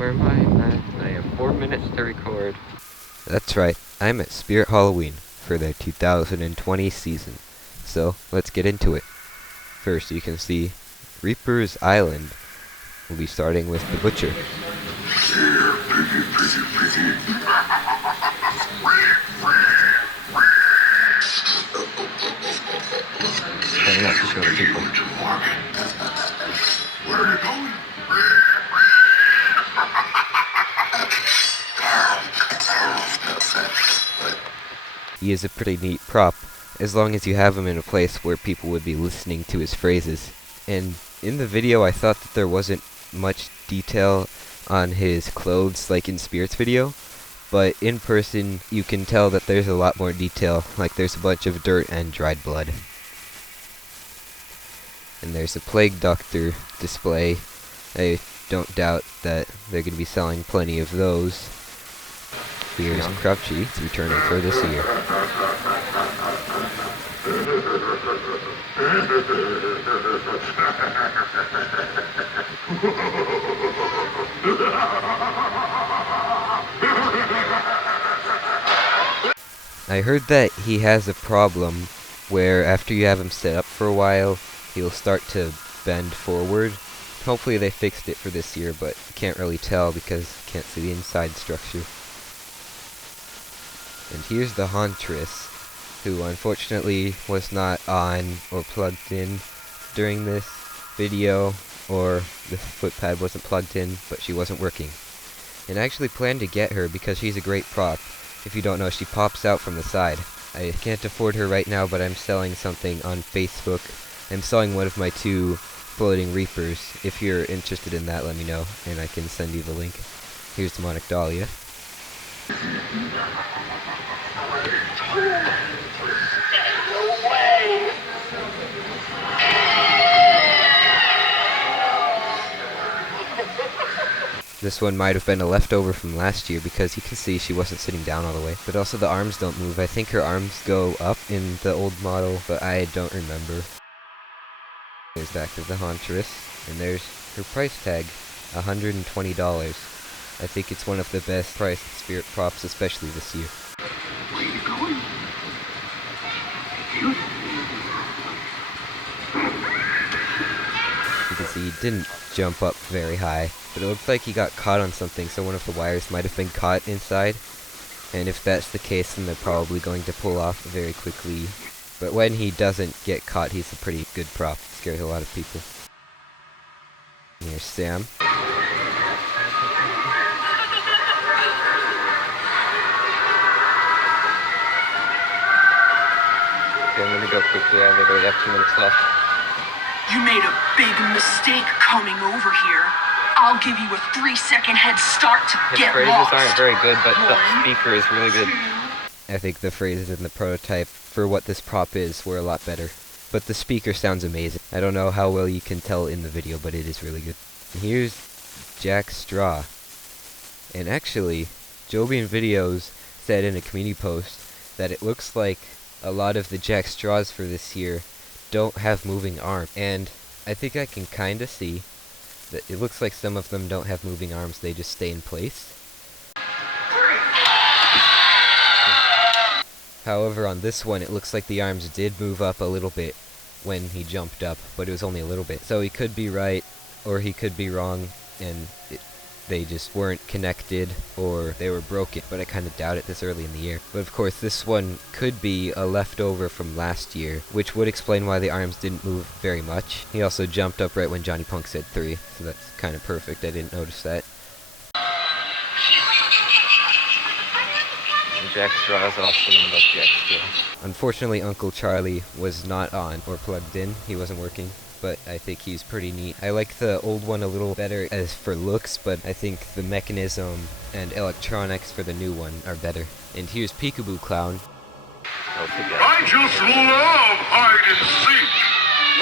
Where am I at? I have 4 minutes to record. That's right, I'm at Spirit Halloween for their 2020 season. So, let's get into it. First, you can see Reaper's Island. We'll be starting with the Butcher. Trying not to show the people. Where are you going? He is a pretty neat prop, as long as you have him in a place where people would be listening to his phrases. And in the video, I thought that there wasn't much detail on his clothes like in Spirit's video, but in person, you can tell that there's a lot more detail, like there's a bunch of dirt and dried blood. And there's a Plague Doctor display. I don't doubt that they're going to be selling plenty of those. Here's Crouchy, returning for this year. I heard that he has a problem where after you have him set up for a while, he'll start to bend forward. Hopefully they fixed it for this year, but you can't really tell because you can't see the inside structure. And here's the Hauntress, who unfortunately was not on or plugged in during this video, or the footpad wasn't plugged in, but she wasn't working. And I actually planned to get her because she's a great prop. If you don't know, she pops out from the side. I can't afford her right now, but I'm selling something on Facebook. I'm selling one of my 2 floating Reapers. If you're interested in that, let me know, and I can send you the link. Here's Demonic Dahlia. This one might have been a leftover from last year because you can see she wasn't sitting down all the way. But also the arms don't move. I think her arms go up in the old model, but I don't remember. There's back of the Hauntress, and there's her price tag, $120. I think it's one of the best priced Spirit props, especially this year. Where are you going? You can see he didn't jump up very high, but it looks like he got caught on something, so one of the wires might have been caught inside. And if that's the case, then they're probably going to pull off very quickly. But when he doesn't get caught, he's a pretty good prop. Scares a lot of people. Here's Sam. Okay, I'm gonna go quickly. I literally have 2 minutes left. You made a big mistake coming over here. I'll give you a 3-second head start to His get phrases lost. aren't very good, but the 1, speaker is really good. 2. I think the phrases in the prototype for what this prop is were a lot better. But the speaker sounds amazing. I don't know how well you can tell in the video, but it is really good. And here's Jack Straw. And actually, Jovian Videos said in a community post that it looks like a lot of the Jack Straws for this year don't have moving arms. And I think I can kinda see that it looks like some of them don't have moving arms, they just stay in place. However, on this one, it looks like the arms did move up a little bit when he jumped up, but it was only a little bit. So he could be right, or he could be wrong, and they just weren't connected, or they were broken, but I kind of doubt it this early in the year. But of course, this one could be a leftover from last year, which would explain why the arms didn't move very much. He also jumped up right when Johnny Punk said 3, so that's kind of perfect. I didn't notice that. Jack Straw is awesome, and love Jack Straw. Unfortunately, Uncle Charlie was not on or plugged in. He wasn't working, but I think he's pretty neat. I like the old one a little better as for looks, but I think the mechanism and electronics for the new one are better. And here's Peekaboo Clown. I just love hide and seek.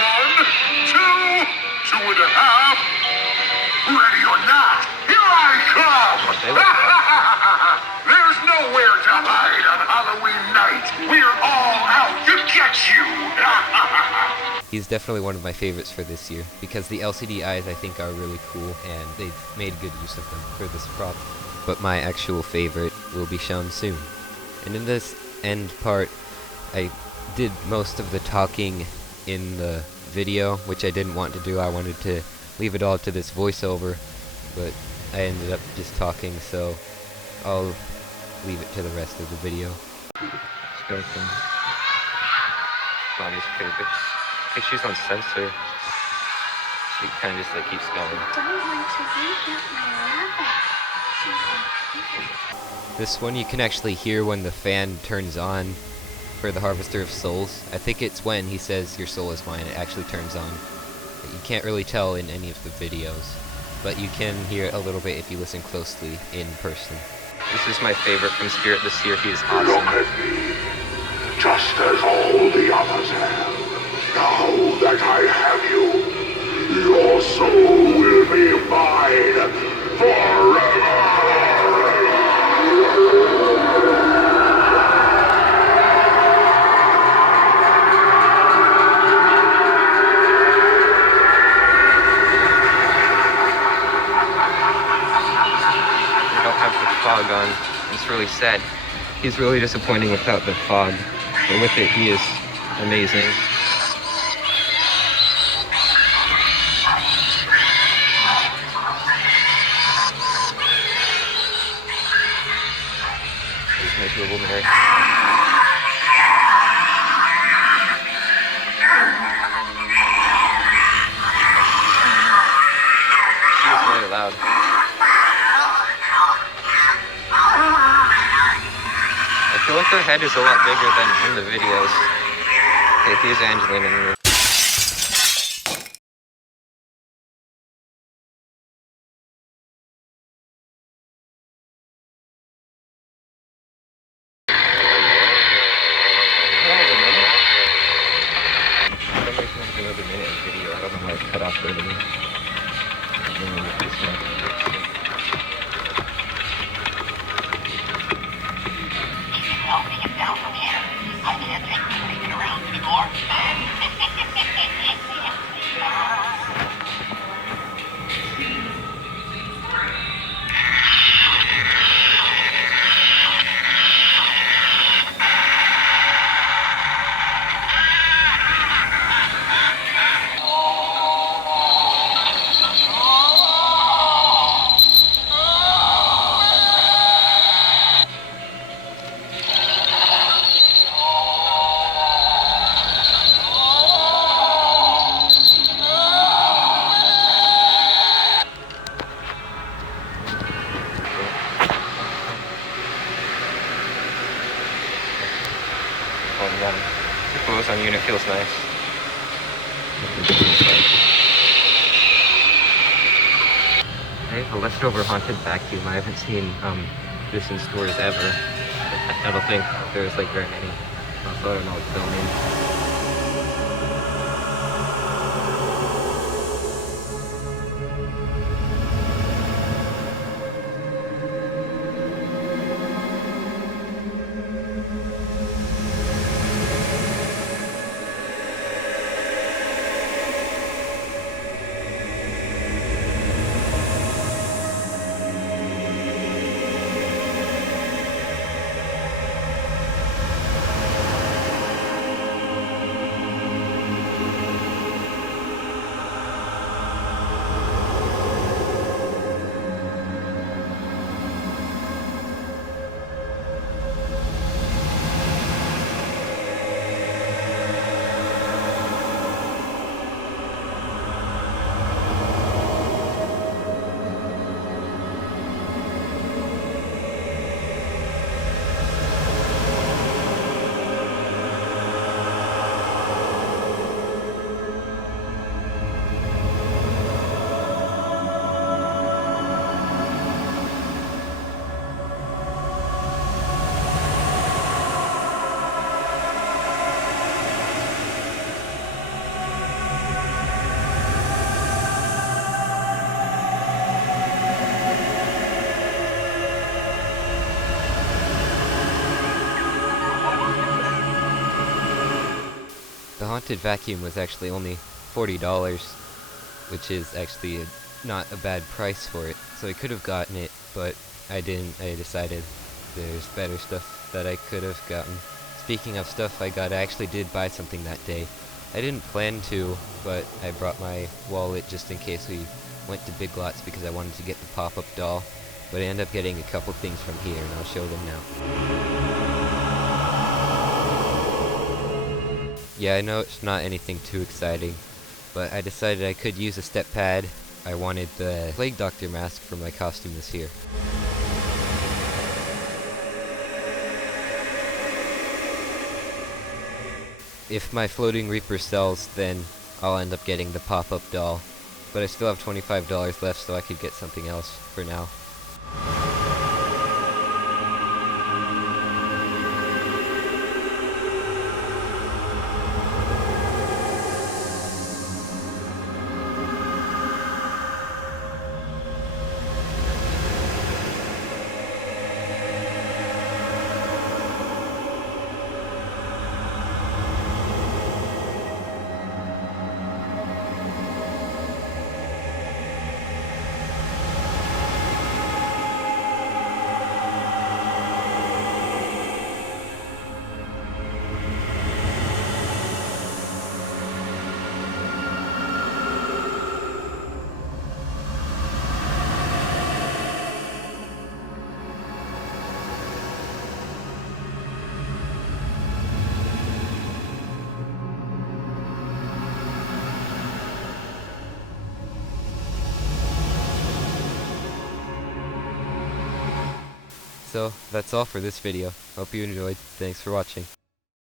1, 2, 2.5. Ready or not, here I come! There's nowhere to hide on Halloween night. We're all out to get you! He's definitely one of my favorites for this year, because the LCD eyes I think are really cool, and they've made good use of them for this prop. But my actual favorite will be shown soon. And in this end part, I did most of the talking in the video, which I didn't want to do. I wanted to leave it all to this voiceover, but I ended up just talking, so I'll leave it to the rest of the video. Skeleton. Body's favorite. I think she's on sensor. She kind of just like keeps going. This one you can actually hear when the fan turns on for the Harvester of Souls. I think it's when he says your soul is mine, it actually turns on. But you can't really tell in any of the videos, but you can hear it a little bit if you listen closely in person. This is my favorite from Spirit this year. He is awesome. Look at me, just as all the others have. Now that I have you, your soul will be mine forever! Fog on. It's really sad. He's really disappointing without the fog, but with it he is amazing. Here's Miserable Mary. She is really loud. I feel like her head is a lot bigger than in the videos. Okay, here's Angelina in the another minute of video. I don't know why it's cut off earlier. Help me get down from here. I can't take moving around anymore. The clothes on unit feels nice. I have a leftover haunted vacuum. I haven't seen this in stores ever. I don't think there's like very many. Also, I don't know what's filming. haunted vacuum was actually only $40, which is actually not a bad price for it. So I could have gotten it, but I didn't. I decided there's better stuff that I could have gotten. Speaking of stuff I got, I actually did buy something that day. I didn't plan to, but I brought my wallet just in case we went to Big Lots because I wanted to get the pop-up doll. But I ended up getting a couple things from here, and I'll show them now. Yeah, I know it's not anything too exciting, but I decided I could use a step pad. I wanted the Plague Doctor mask for my costume this year. If my Floating Reaper sells, then I'll end up getting the pop-up doll. But I still have $25 left, so I could get something else for now. So, that's all for this video. Hope you enjoyed. Thanks for watching.